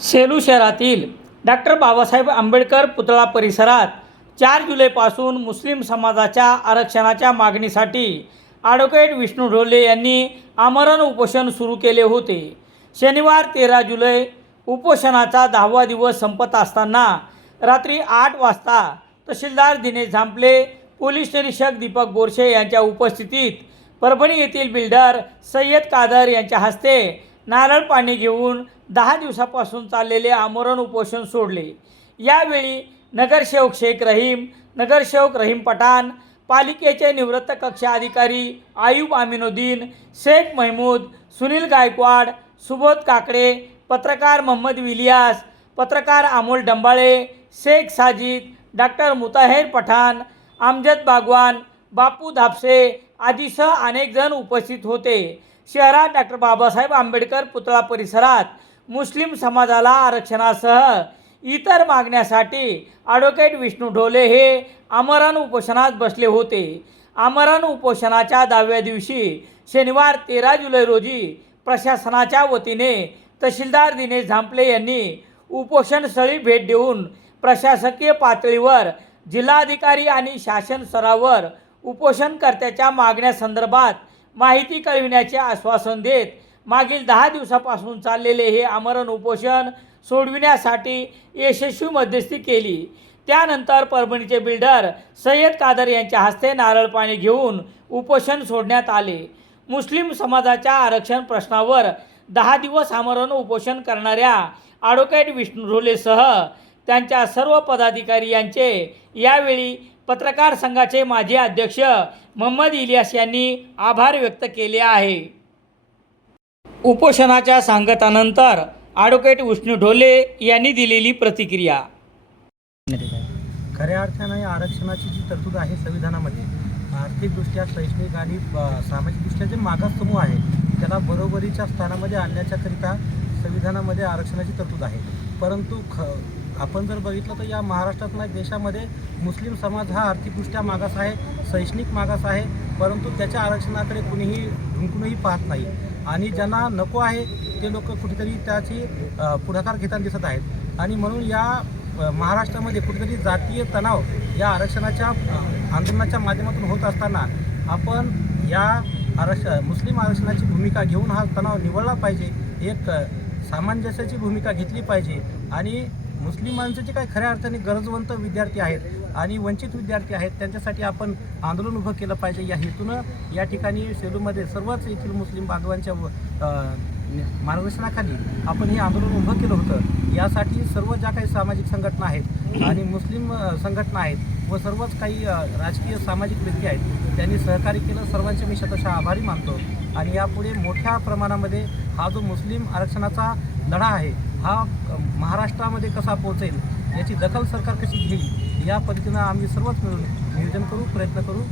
सेलू शहरातील डॉक्टर बाबासाहेब आंबेडकर पुतळा परिसरात चार जुलैपासून मुस्लिम समाजाच्या आरक्षणाच्या मागणीसाठी ॲडव्होकेट विष्णू ढोले यांनी आमरण उपोषण सुरू केले होते. शनिवार तेरा जुलै उपोषणाचा दहावा दिवस संपत असताना रात्री आठ वाजता तहसीलदार दिनेश झांपले पोलीस निरीक्षक दीपक बोरशे यांच्या उपस्थितीत परभणी येथील बिल्डर सय्यद कादर यांच्या हस्ते नारळ पाणी घेऊन दहा दिवसापासून चाललेले आमरण उपोषण सोडले. यावेळी नगरसेवक शेख रहीम नगरसेवक रहीम पठाण पालिकेचे निवृत्त कक्ष अधिकारी आयुब आमिनुद्दीन शेख महमूद सुनील गायकवाड सुबोध काकडे पत्रकार मोहम्मद विलियास पत्रकार अमोल डंबाळे शेख साजिद डॉक्टर मुताहेर पठाण आमजद बागवान बापू धापसे आदीसह अनेक जण उपस्थित होते. शहरात डॉक्टर बाबासाहेब आंबेडकर पुतळा परिसरात मुस्लिम समाजाला आरक्षणासह इतर मागण्यासाठी ॲडव्होकेट विष्णू ढोले हे आमरण उपोषणात बसले होते. आमरण उपोषणाच्या दहाव्या दिवशी शनिवार तेरा जुलै रोजी प्रशासनाच्या वतीने तहसीलदार दिनेश झांपले यांनी उपोषणस्थळी भेट देऊन प्रशासकीय पातळीवर जिल्हाधिकारी आणि शासन स्तरावर उपोषणकर्त्याच्या मागण्यासंदर्भात माहिती कळविण्याचे आश्वासन देत मागील दहा दिवसापासून चाललेले हे आमरण उपोषण सोडविण्यासाठी यशस्वी मध्यस्थी केली. त्यानंतर परभणीचे बिल्डर सय्यद कादर यांच्या हस्ते नारळ पाणी घेऊन उपोषण सोडण्यात आले. मुस्लिम समाजाच्या आरक्षण प्रश्नावर दहा दिवस आमरण उपोषण करणाऱ्या ॲडव्होकेट विष्णुरोलेसह त्यांच्या सर्व पदाधिकारी यांचे यावेळी पत्रकार संघाचे माजी अध्यक्ष मोहम्मद इलियास यांनी आभार व्यक्त केले आहे. उपोषणाच्या सांगतानंतर ॲडव्होकेट विष्णू ढोले यांनी दिलेली प्रतिक्रिया. खऱ्या अर्थानं या आरक्षणाची जी तरतूद आहे संविधानामध्ये आर्थिकदृष्ट्या शैक्षणिक आणि सामाजिकदृष्ट्या जे मागास समूह आहे त्याला बरोबरीच्या स्थानामध्ये आणण्याच्याकरिता संविधानामध्ये आरक्षणाची तरतूद आहे. परंतु ख आपण जर बघितलं तर या महाराष्ट्रात नाही देशामध्ये मुस्लिम समाज हा आर्थिकदृष्ट्या मागास आहे शैक्षणिक मागास आहे परंतु त्याच्या आरक्षणाकडे कुणीही ढुंकूनही पाहत नाही. आणि ज्यांना नको आहे ते लोक कुठेतरी त्याची पुढाकार घेताना दिसत आहेत. आणि म्हणून या महाराष्ट्रामध्ये कुठेतरी जातीय तणाव या आरक्षणाच्या आंदोलनाच्या माध्यमातून होत असताना आपण या आरक्ष मुस्लिम आरक्षणाची भूमिका घेऊन हा तणाव निवडला पाहिजे. एक सामंजस्याची भूमिका घेतली पाहिजे. आणि मुस्लिम जे काही खऱ्या अर्थाने गरजवंत विद्यार्थी आहेत आणि वंचित विद्यार्थी आहेत त्यांच्यासाठी आपण आंदोलन उभं केलं पाहिजे. या हेतूनं या ठिकाणी सेलूमध्ये सर्वच येथील मुस्लिम बांधवांच्या व- मार्गदर्शनाखाली आपण हे आंदोलन उभं केलं होतं. यासाठी सर्व ज्या काही सामाजिक संघटना आहेत आणि मुस्लिम संघटना आहेत व सर्वच काही राजकीय सामाजिक व्यक्ती आहेत त्यांनी सहकार्य केलं. सर्वांचे मी शतशः आभारी मानतो. आणि यापुढे मोठ्या प्रमाणामध्ये हा जो मुस्लिम आरक्षणाचा लढा आहे हा महाराष्ट्रामध्ये कसा पोहोचेल याची दखल सरकार कशी घेईल या पद्धतीनं आम्ही सर्वच मिळून नियोजन करू प्रयत्न करू.